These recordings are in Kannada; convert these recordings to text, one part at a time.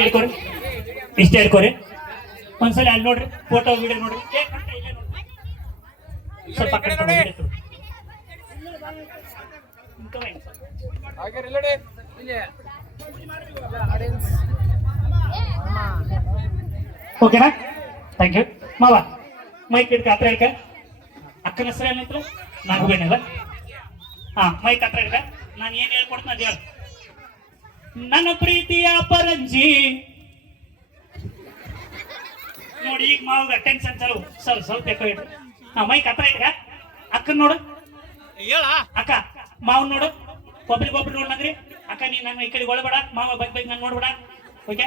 ಹೇಳ್ಕೊರಿ, ಇಷ್ಟ ಹೇಳ್ಕೊರಿ. ಒಂದ್ಸಲ ಅಲ್ಲಿ ನೋಡ್ರಿ, ಫೋಟೋ ವಿಡಿಯೋ ನೋಡ್ರಿ. ಸ್ವಲ್ಪ ಓಕೆನಾ? Thank you. ಮಾವ ಮೈಕ್ ಹಿಡ್ಕ ಹತ್ರ ಹಿಡ್ಕ. ಅಕ್ಕನ ಹೆಸರು ಏನಂತ? ನಾಗವೇಣಲ್ಲ. ಹಾ, ಮೈಕ್ ಹತ್ರ ಹಿಡ್ಕ. ನಾನು ಏನ್ ಹೇಳ್ಕೊಡ್ತೀನಿ ಅದು ಹೇಳ. ನನ್ನ ಪ್ರೀತಿಯ ಪರಂಜಿ ನೋಡಿ. ಈಗ ಮಾವಾಗ ಟೆನ್ಷನ್ ಚಾಲು. ಸರ್ ಸ್ವಲ್ಪ ಎಕ್ಕೋ ಇಟ್ಟು. ಹಾ, ಮೈಕ್ ಹತ್ರ ಇಟ್ಕ. ಅಕ್ಕನ್ ನೋಡು, ಅಕ್ಕ ಮಾವನ್ ನೋಡು, ಒಬ್ರಿಗೊಬ್ರು ನೋಡ್ ನಗ್ರಿ. ಅಕ್ಕ ನೀ ನನ್ನ ಈ ಕಡೆ ಒಳಬೇಡ, ಮಾವ ಬಗ್ಗೆ ನಾನು ನೋಡ್ಬೇಡ. ಓಕೆ?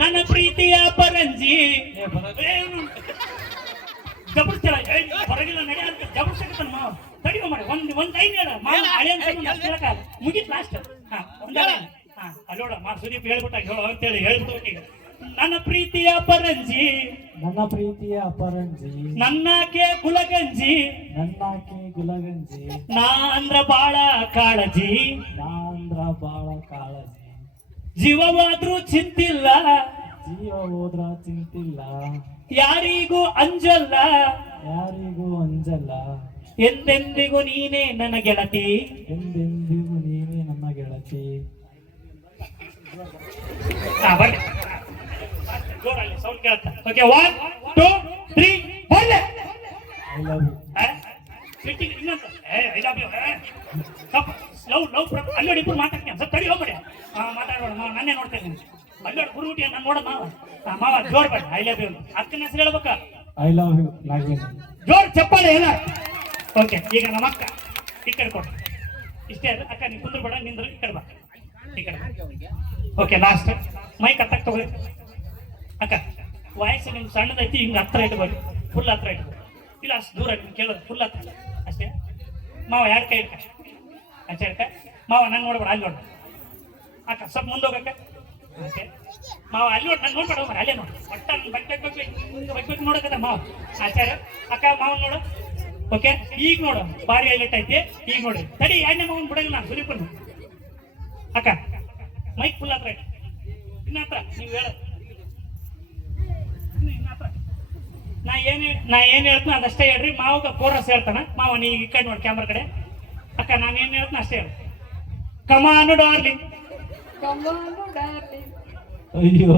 ನನ್ನ ಪ್ರೀತಿಯ ಪರಂಜಿ ಜಬರ್ಸ್ತಾಳ ಹೊರಗಿಲ್ಲ ನಡೆ ಅಂತ ಜಬರ್ಸಕತ್ತಾನ ಮಾವ. ತಡಿಯೋ ಮಾಡಿ ಒಂದ್ ಲೈನ್ ಹೇಳ ಮಾವ. ಹಳೆ ಅಂತ ಮುಗಿತ್ ಲಾಸ್ಟ್. ಹಾ, ಒಂದ ಹಾ ಅಲ್ಲೋಡ ಮಾ ಸುದೀಪ್ ಹೇಳ್ಬಿಟ್ಟ ಹೇಳೋ ಅಂತೇಳಿ ಹೇಳ್ಬಿಟ್ಟು. ನನ್ನ ಪ್ರೀತಿಯ ಪರಂಜಿ, ನನ್ನ ಪ್ರೀತಿಯ ಅಪರಂಜಿ, ನನ್ನಾಕೆ ಗುಲಗಂಜಿ, ನನ್ನಾಕೆ ಗುಲಗಂಜಿ, ನಾ ಅಂದ್ರ ಬಾಳ ಕಾಳಜಿ, ನಾಂದ್ರ ಬಾಳ ಕಾಳಜಿ, ಜೀವವಾದ್ರೂ ಚಿಂತಿಲ್ಲ, ಜೀವ ಹೋದ್ರ ಚಿಂತಿಲ್ಲ, ಯಾರಿಗೂ ಅಂಜಲ್ಲ, ಯಾರಿಗೂ ಅಂಜಲ್ಲ, ಎಂದೆಂದಿಗೂ ನೀನೇ ನನ್ನ ಗೆಳತಿ, ಎಂದೆಂದಿಗೂ ನೀವೇ ನನ್ನ ಗೆಳತಿ. ಸೌಂಡ್ ಕೇಳ್ತಾ. ಓಕೆ, 1 2 3 ಬರ್ಲೆ. I love you. ಫಿಟ್ಟಿಂಗ್ ಇನ್ನೊಂದು ಐ ಲವ್ ಯು. ಲವ್ ಅಲ್ಲೋಡಿ ಇಬ್ಬರು ಮಾತಾಡ್ತೀನಿ. ಸ್ವಲ್ಪ ತಡಿ ಹೋಗ್ಬೇಡಿ. ಮಾತಾಡೋಣ ಮಾವ, ನನ್ನೇ ನೋಡ್ತೇನೆ. ಅಲ್ಲೋಡಿ ಗುರುಗುಟಿ ನಾನು ನೋಡ ಮಾವ. ಮಾವ ಜೋರ್ ಬೇಡ. ಐ ಲವ್ ಯು ಅಕ್ಕನ ಹೆಸರು ಹೇಳ್ಬೇಕ. I love you Nagesh. ಜೋರ್ ಚಪ್ಪಾಳೆ ಎಲ್ಲ. ಓಕೆ, ಈಗ ನಮ್ಮ ಅಕ್ಕ ಈ ಕಡೆ ಕೊಟ್ಟು ಇಷ್ಟೇ ಅದು. ಅಕ್ಕ ನೀವು ಕುಂದ್ರ ಬೇಡ, ನಿಂದ್ರು ಈ ಕಡೆ ಬಾ, ಈ ಕಡೆ. ಓಕೆ, ಲಾಸ್ಟ್ ಮೈಕ್ ಹತ್ತಕ್ಕೆ ತಗೊಳ್ಳಿ. ಅಕ್ಕ ವಯಸ್ಸು ನಿಮ್ಗೆ ಸಣ್ಣದೈತಿ, ಹಿಂಗೆ ಹತ್ರ ಇಟ್ಕೊಳ್ಳಿ, ಫುಲ್ ಹತ್ರ ಇಟ್ಕೊಳ್ಳಿ. ಇಲ್ಲ ಅಷ್ಟು ದೂರ ಕೇಳೋದು, ಫುಲ್ ಹತ್ರ ಅಷ್ಟೇ. ಮಾವ ಎರಡು ಕೈ ಇಡ್ಕ, ಅಷ್ಟೇ ಇಡ್ಕ. ಮಾವ ನಾನು ನೋಡ್ಬೇಡ, ಅಲ್ಲಿ ನೋಡು. ಅಕ್ಕ ಸ್ವಲ್ಪ ಮುಂದೆ ಹೋಗಕ್ಕ. ಓಕೆ ಮಾವ ಅಲ್ಲಿ ನೋಡಿ, ನಾನು ನೋಡ್ಬೇಡ ಹೋಗ್ರಿ, ಅಲ್ಲೇ ನೋಡಿ. ಒಟ್ಟ ನನ್ನ ಬಗ್ಗೆ ನೋಡಕತ್ತ ಮಾವ. ಆಚಾರ್ಯ ಅಕ್ಕ ಮಾವನ್ ನೋಡು. ಓಕೆ, ಈಗ ನೋಡು ಭಾರಿ ಹೈಲೈಟ್ ಐತಿ. ಈಗ ನೋಡಿ ತಡಿ, ಎರಡನೇ ಮಾವನ್ ಬಿಡಂಗಿಲ್ಲ ನಾನು ಸುದೀಪನ್ನು. ಅಕ್ಕ ಮೈಕ್ ಫುಲ್ ಹತ್ರ ಇಟ್ಟು ಇನ್ನ ಹತ್ರ ನೀವು ಹೇಳ. ನಾ ಏನ್ ಹೇಳ್ತೀನಿ ಅದಷ್ಟೇ ಹೇಳ್ರಿ. ಮಾವಾಗ ಕೋರಸ್ ಹೇಳ್ತಾನ ಮಾವ, ನೀ ಈ ಕಡೆ ನೋಡಿ ಕ್ಯಾಮ್ರಾ ಕಡೆ. ಅಕ್ಕ ನಾನು ಏನ್ ಹೇಳ್ತೀನಿ ಅಷ್ಟೇ ಹೇಳಿ. ಕಮಾನು ಡಾರ್ಲಿಂಗ್, ಕಮಾನು ಡಾರ್ಲಿಂಗ್. ಅಯ್ಯೋ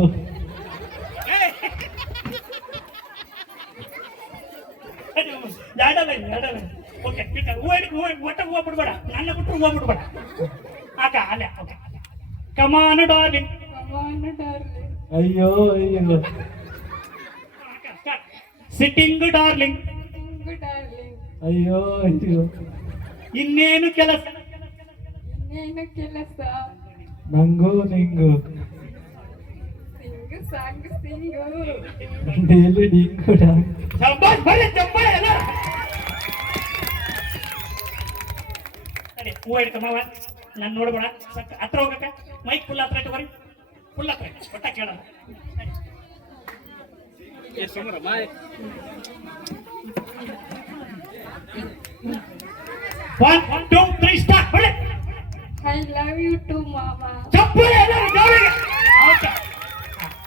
ಓಕೆ, ಒಟ್ಟ ಹೂವು ಬಿಡ್ಬೇಡ, ನನ್ನ ಬಿಟ್ಟು ಹೂವು ಬಿಡ್ಬೇಡ. ಅಕ್ಕ ಅಲ್ಲೇ. ಓಕೆ, ಕಮಾನು ಡಾರ್ಲಿಂಗ್, ಕಮಾನು ಡಾರ್ಲಿಂಗ್. ಅಯ್ಯೋ ಅಯ್ಯೋ. Sitting darling, sitting darling. ಅಯ್ಯೋ ಅಯ್ಯೋ. ಇನ್ನೇನು ಕೆಲಸ, ಇನ್ನೇನು ಕೆಲಸ, ನಂಗೂ ನಿಂಗು, ಸಿಂಗು ಸಾಂಗ್ ಸಿಂಗು, ಡೇಲಿ ಡಿಂಗು ಡಾಂಗ್. ಚಪ್ಪಾಳೆ ಬರೀ ಚಪ್ಪಾಳೆ ಎಲ್ಲ. ಸರಿ, ಹೂವು ಇಡ್ಕ ಮಾವ, ನಾನು ನೋಡ್ಬೇಡ. ಹತ್ರ ಹೋಗಕ್ಕ. ಮೈಕ್ ಫುಲ್ ಹತ್ರ ಇಟ್ಕೋರಿ, ಫುಲ್ ಹತ್ರ ಇಟ್ಟು ಒಟ್ಟ ಕೇಳಲ್ಲ. 1 2 3 ಸ್ಟಾರ್ಟ್. ಹೊಳೆ. ಐ ಲವ್ ಯು ಟು ಮಾಮ. ಚಪ್ಪಾಳೆ ಎಲ್ಲರೂ ಜೋರಿಗೆ. ಓಕೆ,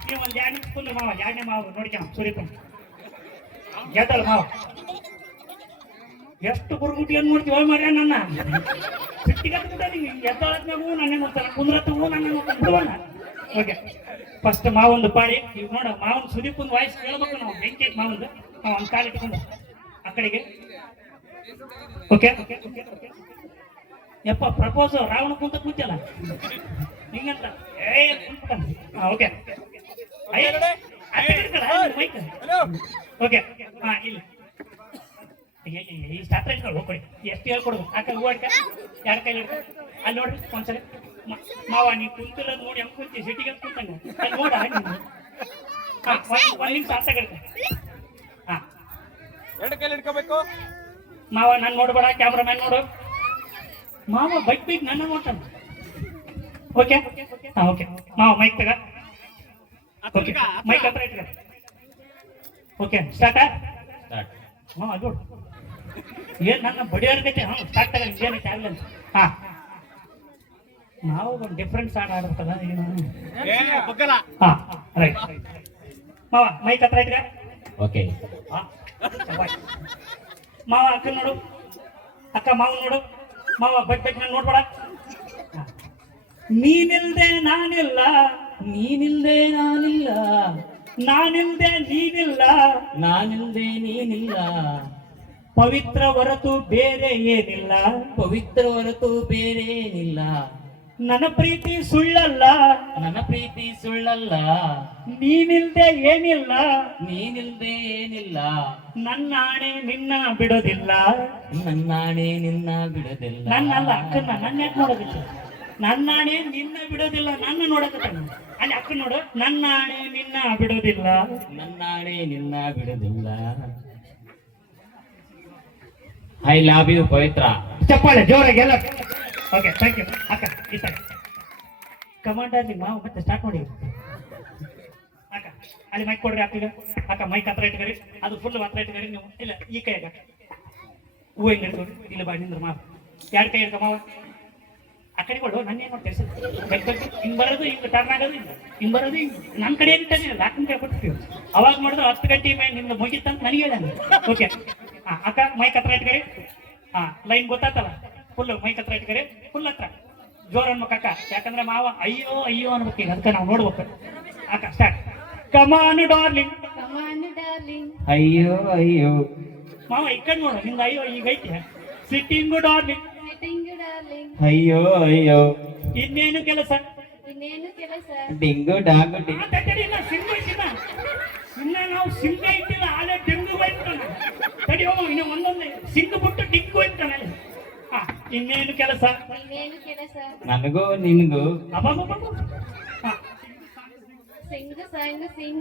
ನೀವು ಒಂದು 2 ನಿಮಿಷ ಕುಂದ್ರು ಮಾವ. ಎರಡನೇ ಮಾವ ನೋಡ್ಕ ಸೂರ್ಯಪ್ಪ ಗೆದ್ದಲ್ಲ ಮಾವ. ಎಷ್ಟು ಗುರುಗುಟಿ ಏನ್ ನೋಡ್ತೀವಿ ಹೋಯ್ ಮಾರ್ಯ ನನ್ನ ಸಿಟ್ಟಿಗತ್ತ ನಿಂಗೆ. ಎದ್ದಾಳತ್ನಾಗೂ ನನ್ನೇ ನೋಡ್ತಾನೆ, ಕುಂದ್ರತ್ತಗೂ ನನ್ನೇ ನೋಡ್ತಾನೆ, ಬಿಡುವಲ್ಲ. ಓಕೆ, ಫಸ್ಟ್ ಮಾವೊಂದು ಪಾಳಿ. ಈಗ ನೋಡ ಮಾವನ್ ಸುದೀಪ್ ಒಂದು ವಾಯ್ಸ್ ಕೇಳ್ಬೇಕು ನಾವು. ಬೆಂಕಿ ಮಾವಂದು ನಾವು ಒಂದು ಕಾಲು ಇಟ್ಕೊಂಡು ಆ ಕಡೆಗೆ. ಓಕೆ, ಯಪ್ಪ ಪ್ರಪೋಸ್ ರಾವಣ ಕುಂತ ಕೂತಿಯಲ್ಲ ಹಿಂಗಂತ. Okay, mic. ಓಕೆ, ಹಾ ಇಲ್ಲ ಇಷ್ಟು ಹತ್ರ ಇಟ್ಕೊಂಡು ಹೋಗ್ಕೊಡಿ. ಎಷ್ಟು ಹೇಳ್ಕೊಡ್ಬೇಕು. ಆಕ ಹೂ ಅಡ್ಕ, ಎರಡು ಕೈ ಹಿಡ್ಕ. ಅಲ್ಲಿ ನೋಡ್ರಿ ಒಂದ್ಸರಿ ಮಾವ, ನೀವು ಕುಂತಿರೋದು ನೋಡಿ ಹೆಂಗ್ ಕುಂತಿ ಸಿಟಿಗೆ ಕುಂತಂಗ ಅಲ್ಲಿ ನೋಡ. ಹಾ, ಒಂದು ನಿಮಿಷ ಅರ್ಥ ಕಡ್ಕ. ಹಾ, ಎರಡು ಕೈಲಿ ಹಿಡ್ಕೋಬೇಕು ಮಾವ. ನಾನು ನೋಡ್ಬೇಡ, ಕ್ಯಾಮ್ರಾಮ್ಯಾನ್ ನೋಡು. ಮಾವ ಬೈಕ್ ನನ್ನ ನೋಡ್ತಾನೆ. ಓಕೆ, ಹಾ ಓಕೆ ಮಾವ ಮೈಕ್ ತಗ. ಓಕೆ, ಮೈಕ್ ಹತ್ರ ಇಟ್ಕ. Okay, start. ಹಾ ಅದು ಏನ್ ನನ್ನ ಬಡಿಯೋರ್ಗೈತೆ. ಹಾ ಸ್ಟಾರ್ಟ್ ತಗ. ಏನೈತೆ ಆಗಲ್ಲ. ಹಾ ನಾವು ಒಂದು ಡಿಫ್ರೆಂಟ್ ಸಾಂಗ್ ಆಡ್ಬೇಕಲ್ಲ ಏನು ಏ ಬಗ್ಗಲ್ಲ. ಹಾ ರೈಟ್ ಮಾವ ಮೈಕ್ ಹತ್ರ ಇಟ್ಕ ಓಕೆ ಹಾ, ಶಭಾಷ್. ಮಾವ ಅಕ್ಕ ನೋಡು, ಅಕ್ಕ ಮಾವ ನೋಡು, ಮಾವ ಬಗ್ಬೇಕು ನಾನು ನೋಡ್ಬೇಡ. ಹಾ. ನೀನಿಲ್ದೆ ನಾನಿಲ್ಲ, ನೀನಿಲ್ದೆ ನಾನಿಲ್ಲ, ನಾನಿಲ್ದೆ ನೀನಿಲ್ಲ, ನಾನಿಲ್ದೆ ನೀನಿಲ್ಲ, ಪವಿತ್ರ ಹೊರತು ಬೇರೆ ಏನಿಲ್ಲ, ಪವಿತ್ರ ಹೊರತು ಬೇರೆ ಏನಿಲ್ಲ, ನನ್ನ ಪ್ರೀತಿ ಸುಳ್ಳಲ್ಲ, ನನ್ನ ಪ್ರೀತಿ ಸುಳ್ಳಲ್ಲ, ನೀನಿಲ್ದೆ ಏನಿಲ್ಲ, ನೀನಿಲ್ದೆ ಏನಿಲ್ಲ, ನನ್ನ ಆಣೆ ನಿನ್ನ ಬಿಡೋದಿಲ್ಲ. ನನ್ನಾಣೆ ನಿನ್ನ ಬಿಡೋದಿಲ್ಲ. ನನ್ನಲ್ಲ ಅಕ್ಕನ್ನ ನನ್ನ ಯಾಕೆ ನೋಡೋದಿಲ್ಲ, ನನ್ನ ಆಣೆ ನಿನ್ನ ಬಿಡೋದಿಲ್ಲ, ನನ್ನ ನೋಡಕತ್ತ ಅಲ್ಲಿ ಅಕ್ಕ ನೋಡು, ನನ್ನ ಆಣೆ ನಿನ್ನ ಬಿಡೋದಿಲ್ಲ. ನನ್ನಾಣೆ ನಿನ್ನ ಬಿಡೋದಿಲ್ಲ. ಐ ಲವ್ ಯು ಪವಿತ್ರ. ಚಪ್ಪಾಳೆ ಜೋರಾಗಿ ಎಲ್ಲ. ಓಕೆ ಥ್ಯಾಂಕ್ ಯು ಅಕ್ಕ. ಈ ತರ ಕಮಾಂಡರ್ ನಿಮ್ಮ ಮಾವು ಮತ್ತೆ ಸ್ಟಾರ್ಟ್ ಮಾಡಿ ಅಕ್ಕ. ಅಲ್ಲಿ ಮೈಕ್ ಕೊಡ್ರಿ ಅಕ್ಕಗೆ. ಅಕ್ಕ ಮೈಕ್ ಹತ್ರ ಇಟ್ಕರಿ, ಅದು ಫುಲ್ ಹತ್ರ ಇಟ್ಕರಿ ನೀವು. ಇಲ್ಲ ಈ ಕೈಯಾಗ ಹೂವು ಹೆಂಗೆ ಇಟ್ಕೊಡಿ, ಇಲ್ಲಿ ಬಾ ನಿಂದ್ರ ಮಾವು. ಎರಡು ಕೈ ಇಡ್ಕ ಮಾವ ಆ ಕಡೆ ಕೊಡು. ನನ್ನ ಏನು ಮಾಡ್ತೀವಿ ಸರ್ ಹಿಂಗೆ ಬರೋದು, ಹಿಂಗೆ ಟರ್ನ್ ಆಗೋದು, ಹಿಂಗೆ ಬರೋದು, ಹಿಂಗೆ ನನ್ನ ಕಡೆ ಏನಿಟ್ಟಿಲ್ಲ ಅಕ್ಕನ ಕೈ ಕೊಡ್ತೀವಿ. ಅವಾಗ ಮಾಡಿದ್ರೆ 10 ಗಂಟೆ ಮೇಲೆ ನಿಮ್ದು ಮುಗಿತಂತ ನನಗೆ ಹೇಳ. ಓಕೆ ಹಾಂ ಅಕ್ಕ ಮೈಕ್ ಹತ್ರ ಇಟ್ಕರಿ. ಹಾಂ ಲೈನ್ ಗೊತ್ತಾತಲ್ಲ, ಫುಲ್ ಮೈಕ್ ಹತ್ರ ಇಟ್ಕರಿ, ಫುಲ್ ಹತ್ರ ಜೋರ್ ಅನ್ಬೇಕು ಅಕ್ಕ. ಯಾಕಂದ್ರೆ ಮಾವ ಅಯ್ಯೋ ಅಯ್ಯೋ ಅನ್ಬೇಕು, ಈಗ ಅದಕ್ಕೆ ನಾವು ನೋಡ್ಬೇಕು. ಅಕ್ಕ start. Come on darling. Come on, darling. ಅಯ್ಯೋ ಅಯ್ಯೋ. ಮಾವ ಈ ಕಡೆ ನೋಡು, ನಿಂದು ಅಯ್ಯೋ ಈಗ ಐತಿ. Sitting darling. Sitting, darling. ಅಯ್ಯೋ ಅಯ್ಯೋ. ಇನ್ನೇನು ಕೆಲಸ? ಇನ್ನೇನು ಕೆಲಸ? ಡಿಂಗು ಡಾಂಗು ಡಿ. ತಡಿಲ್ಲ ಸಿಂಗ ಇಟ್ಟಿಲ್ಲ, ಇನ್ನ ನಾವು ಸಿಂಗ ಇಟ್ಟಿಲ್ಲ, ಆಲೆ ಡೆಂಗು ಹೋಯ್ತಾನ. ತಡಿ ಹೋಗು, ಇನ್ನು ಒಂದೊಂದೇ ಸಿಂಗ ಬಿಟ್ಟು ಡಿಂಗು ಹೋಯ್ತಾನೆ. ಹಾ ಇನ್ನೇನು ಕೆಲಸ? ಇನ್ನೇನು ಕೆಲಸ? ನನಗೂ ನಿನಗೂ ಅಬ್ಬಬ್ಬಬ್ಬ. ಹಾ Sing, sang, sing.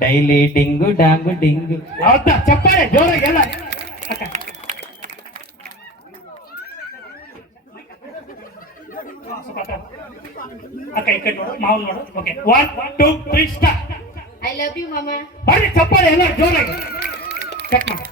ಡೈಲಿ ಡಿಂಗು ಡಾಂಗು ಡಿಂಗು. ಹೌದಾ? ಚಪ್ಪಾಳೆ ಜೋರಾಗಿ ಎಲ್ಲ. ಅಕ್ಕ ಅಕ್ಕ ಈ ಕಡೆ ನೋಡು, ಮಾವು ನೋಡು. Okay 1 2 3 start. I love you, mama. ಬರ್ರಿ ಚಪ್ಪಾಳೆ ಎಲ್ಲ ಜೋರಾಗಿ. ಕಟ್ ಮಾಡಿ.